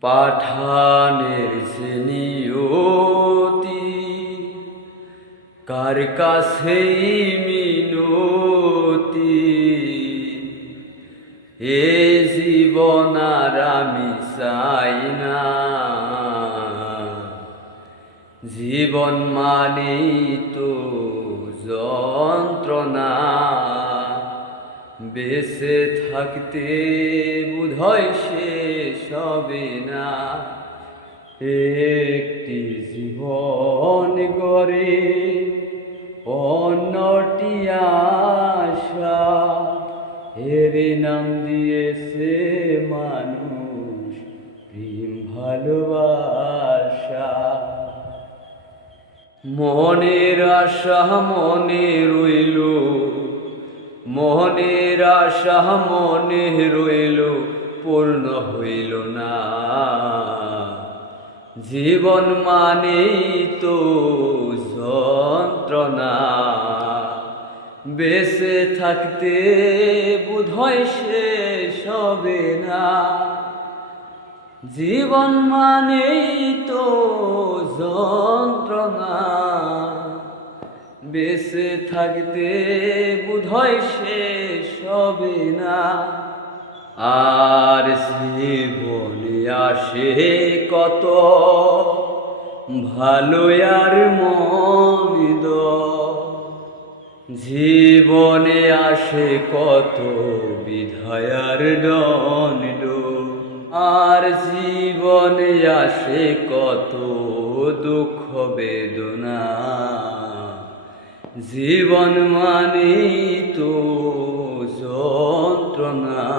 পাঠানের যে নিয়তি কার কাছে মিনতি? এ জীবন আর আমি চাই না। জীবন মানেই তো যন্ত্রণা। বেঁচে থাকতে বোধহয় শেষ হবে না। একটি জীবন গড়ে অন্যটি আশা। এর নাম দিয়েছে মানুষ প্রেম, ভালোবাসা। মনের আশা মনে রইল, মনের আশা মনে রইল পূর্ণ হইল না। জীবন মানেই তো যন্ত্রণা। বেঁচে থাকতে বোধহয় শেষ হবে না। জীবন মানেই তো যন্ত্রণা। বেঁচে থাকতে বোধহয় শেষ হবে না। আর জীবনে আসে কত ভালো আর মন্দ। জীবনে আসে কত বিধায়ার দণ্ড, আর জীবনে আসে কত দুঃখ বেদনা। জীবন মানে তো যন্ত্রণা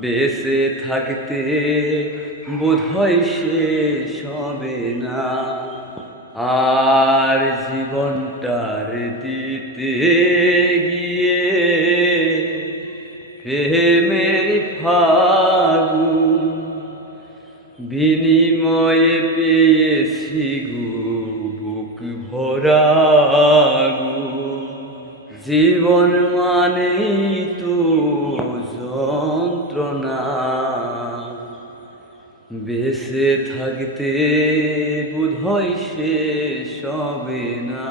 বেঁচে থাকতে বোধহয় শেষ হবে না। আর জীবনটার দিতে গিয়ে প্রেমের ফাগুন বিনিময়ে পেয়েছি গো বুক ভরা জীবন মানেই বেঁচে থাকতে বোধহয় সে সবে না।